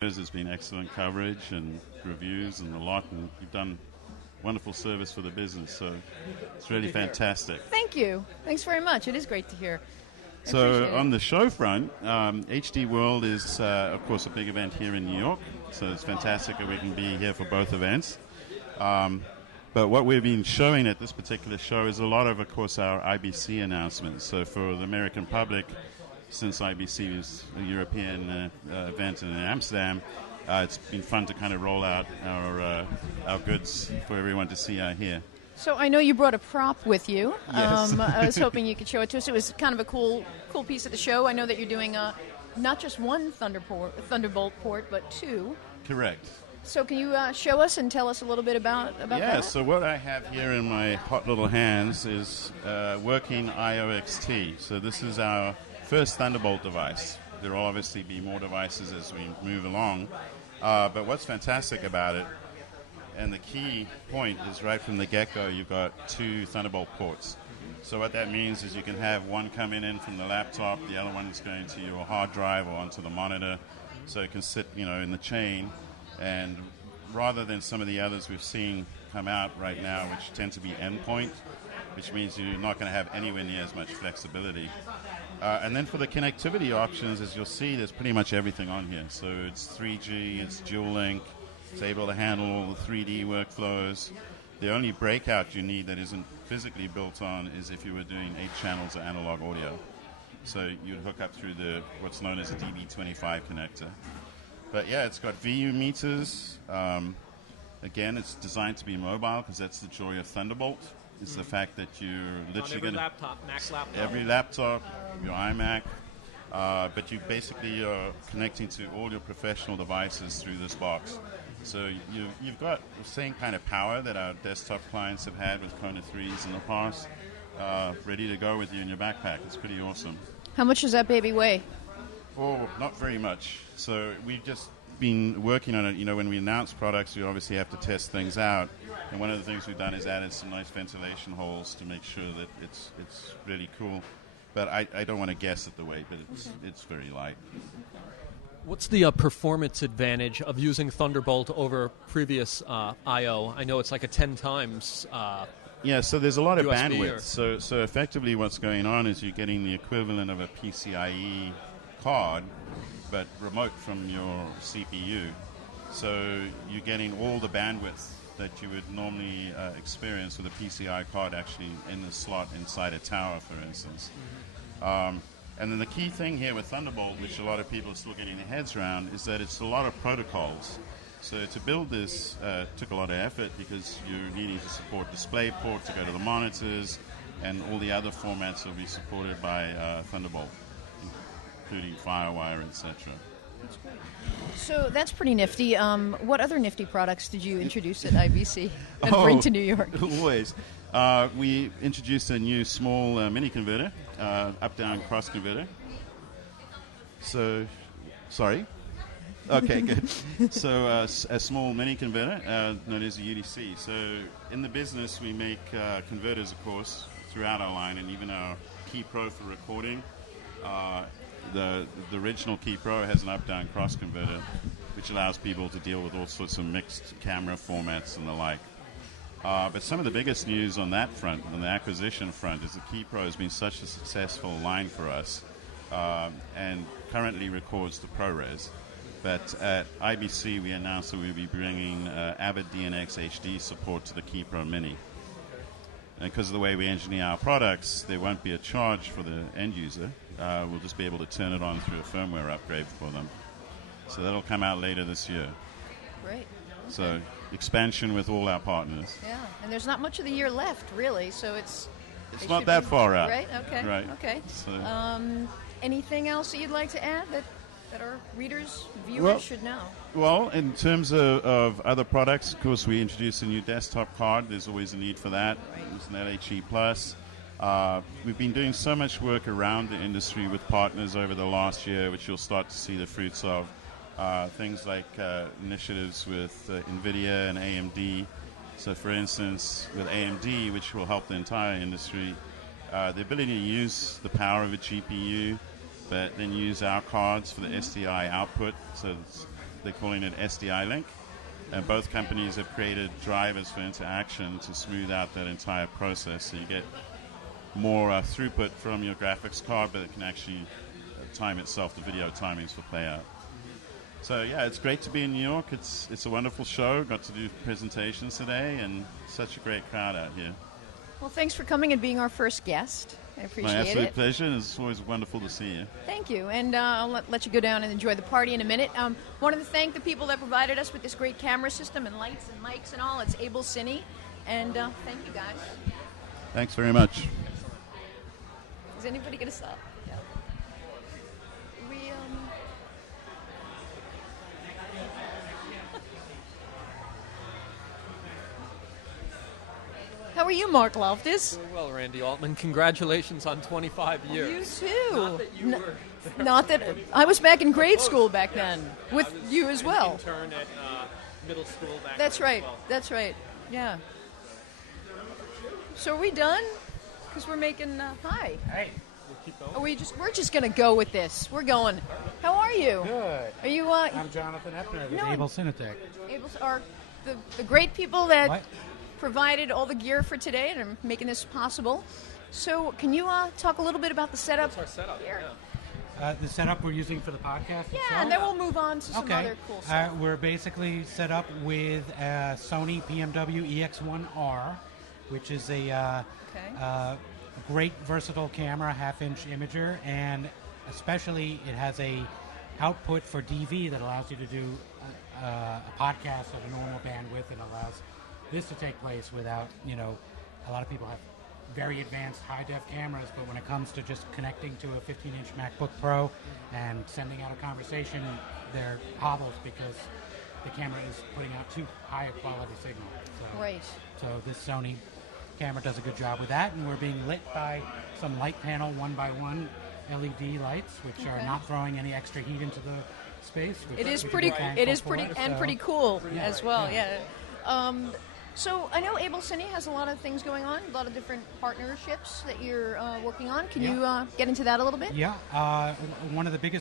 There's been excellent coverage and reviews and a lot, and you've done wonderful service for the business. So it's really fantastic. Thank you. Thanks very much. It is great to hear. So on the show front, HD World is, of course, a big event here in New York. So it's fantastic that we can be here for both events. But what we've been showing at this particular show is a lot of course, our IBC announcements. So for the American public, since IBC is a European event in Amsterdam, it's been fun to kind of roll out our goods for everyone to see out here. So I know you brought a prop with you. Yes. I was hoping you could show it to us. It was kind of a cool piece of the show. I know that you're doing not just one Thunderbolt port, but two. Correct. So can you show us and tell us a little bit about that? Yeah, so what I have here in my hot little hands is working IOXT. So this is our first Thunderbolt device. There will obviously be more devices as we move along. But what's fantastic about it, and the key point is right from the get-go, you've got two Thunderbolt ports. So what that means is you can have one coming in from the laptop, the other one is going to your hard drive or onto the monitor, so it can sit, in the chain. And rather than some of the others we've seen come out right now, which tend to be endpoint, which means you're not going to have anywhere near as much flexibility. And then for the connectivity options, as you'll see, there's pretty much everything on here. So it's 3G, it's dual link, it's able to handle all the 3D workflows. The only breakout you need that isn't physically built on is if you were doing 8 channels of analog audio. So you'd hook up through what's known as a DB25 connector. But yeah, it's got VU meters. Again, it's designed to be mobile because that's the joy of Thunderbolt. It's the fact that you're literally going to... Mac laptop. Every laptop, your iMac. But you basically are connecting to all your professional devices through this box. So you've got the same kind of power that our desktop clients have had with Kona 3s in the past, ready to go with you in your backpack. It's pretty awesome. How much does that baby weigh? Oh, not very much. So we've just been working on it. When we announce products, we obviously have to test things out. And one of the things we've done is added some nice ventilation holes to make sure that it's really cool. But I don't want to guess at the weight, but it's very light. What's the performance advantage of using Thunderbolt over previous I/O? I know it's like a 10 times. Yeah, so there's a lot of USB bandwidth. So effectively what's going on is you're getting the equivalent of a PCIe card, but remote from your CPU. So you're getting all the bandwidth that you would normally experience with a PCI card actually in the slot inside a tower, for instance. And then the key thing here with Thunderbolt, which a lot of people are still getting their heads around, is that it's a lot of protocols. So to build this took a lot of effort because you're needing to support DisplayPort to go to the monitors, and all the other formats will be supported by Thunderbolt, including FireWire, etc. So that's pretty nifty. What other nifty products did you introduce at IBC and bring to New York? Always. We introduced a new small mini converter, up-down cross converter. So, sorry. Okay, good. So a small mini converter known as a UDC. So in the business, we make converters, of course, throughout our line, and even our Key Pro for recording. The original Key Pro has an up-down cross converter, which allows people to deal with all sorts of mixed camera formats and the like. But some of the biggest news on that front, on the acquisition front, is the Key Pro has been such a successful line for us and currently records the ProRes. But at IBC, we announced that we'll be bringing Avid DNX HD support to the Key Pro Mini. And because of the way we engineer our products, there won't be a charge for the end user. We'll just be able to turn it on through a firmware upgrade for them. So that'll come out later this year. Great. So expansion with all our partners. Yeah, and there's not much of the year left, really, so it's not that far out. Right, okay. Right. Okay. So, anything else that you'd like to add that our readers, viewers should know? Well, in terms of other products, of course, we introduced a new desktop card. There's always a need for that. It's an LHE Plus. We've been doing so much work around the industry with partners over the last year, which you'll start to see the fruits of. Things like initiatives with NVIDIA and AMD. So, for instance, with AMD, which will help the entire industry, the ability to use the power of a GPU, but then use our cards for the SDI output. So they're calling it SDI Link. And both companies have created drivers for interaction to smooth out that entire process, so you get more throughput from your graphics card, but it can actually time itself, the video timings for playout. So yeah, it's great to be in New York. It's a wonderful show. Got to do presentations today, and such a great crowd out here. Well, thanks for coming and being our first guest. I appreciate My absolute it. pleasure, and it's always wonderful to see you. Thank you, and I'll let you go down and enjoy the party in a minute. Wanted to thank the people that provided us with this great camera system and lights and mics and all. It's Able Cine, and thank you guys. Thanks very much. Is anybody going to stop? Yeah. How are you, Mark Loftus? Doing well, Randy Altman. Congratulations on 25 years. You too. Not that you were Not that I was back in grade school back then with I was you as well. An intern at middle school back That's then as right. well. That's right. Yeah. So are we done? Because we're making. Hi. Hey, We'll keep going. We're just gonna go with this. We're going. How are you? good. Are you I'm Jonathan Epner with No. Able Cinetech. able to, are the great people that What? provided all the gear for today and are making this possible? So can you talk a little bit about the setup? That's our setup. here? Yeah. The setup we're using for the podcast. Yeah, itself? and then we'll move on to some Okay. other cool stuff. We're basically set up with a Sony PMW EX1R, which is a Okay. great versatile camera, half-inch imager, and especially it has a output for DV that allows you to do a podcast at a normal bandwidth and allows this to take place without, a lot of people have very advanced high-def cameras, but when it comes to just connecting to a 15-inch MacBook Pro and sending out a conversation, they're hobbles because the camera is putting out too high a quality signal. So, Right. So this Sony camera does a good job with that, and we're being lit by some light panel 1x1 LED lights, which are Okay. not throwing any extra heat into the space. which It is we're pretty. thankful It is for, pretty and so- pretty cool Yeah. as well. Yeah. Yeah. So I know Able Cine has a lot of things going on, a lot of different partnerships that you're working on. Can Yeah. you get into that a little bit? Yeah, one of the biggest